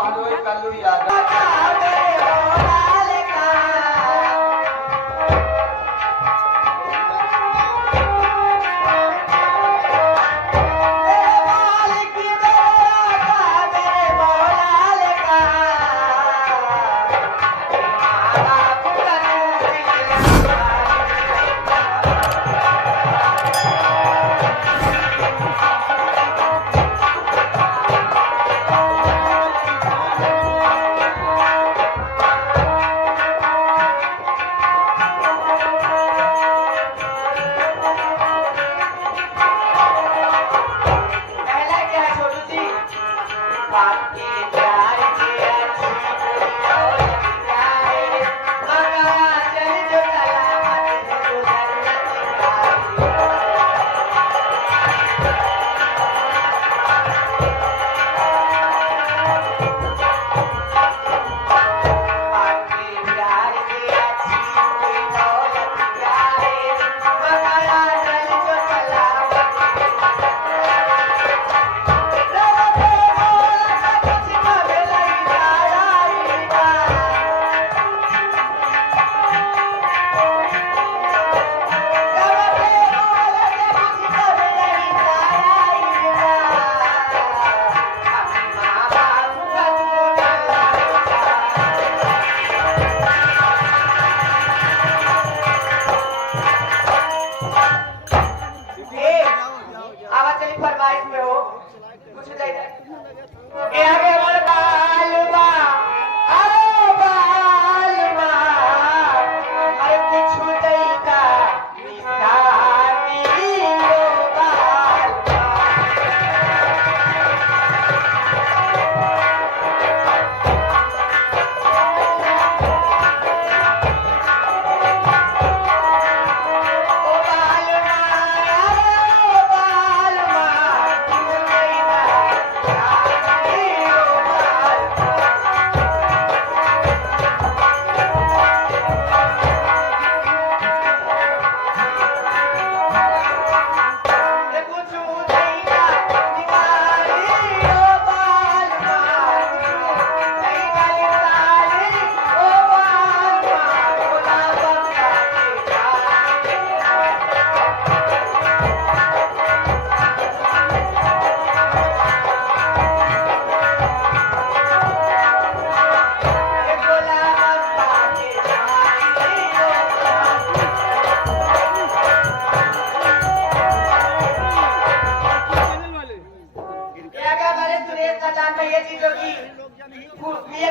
महादेव कल्लू याद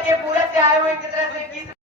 के पूरे से आए हुए एक तरह से गीत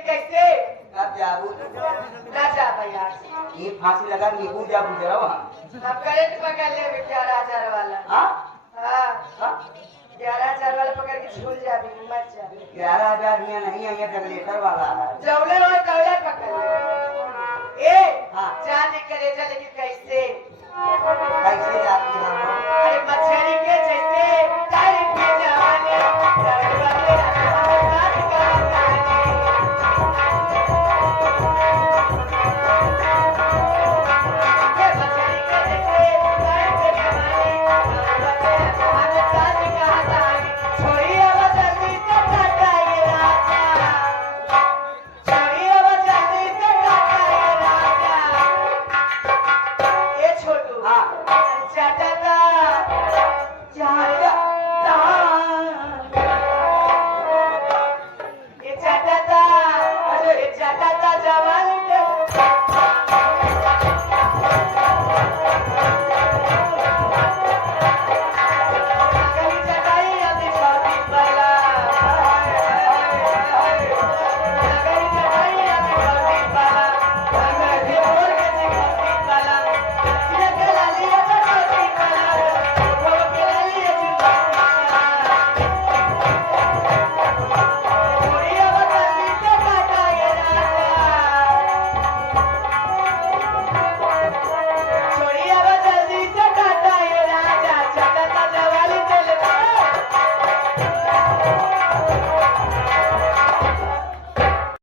कि कैसे कब जाबू ना जा भैया ये फांसी लगा नींबू जाबू जरा वहाँ हम करंट पकड़ ले 11,000 वाला हाँ हाँ हाँ 11,000 वाला पकड़ के झूल जाबी मत जा 11,000 यहाँ नहीं है, यहाँ रेगुलेटर वाला है। जौले और तौले पकड़ ले ए हाँ। जान करे जा लेकिन कैसे कैसे जाती है वो? अरे मछली के जैसे टाइम के जवानी दरबार में राज करता है मछली के जैसे टाइम के जवानी दरबार में राज करता है छोड़ी अब जल्दी से काटा ये राजा छोड़ी अब जल्दी से काटा ये राजा ये छोटू हाँ चाटा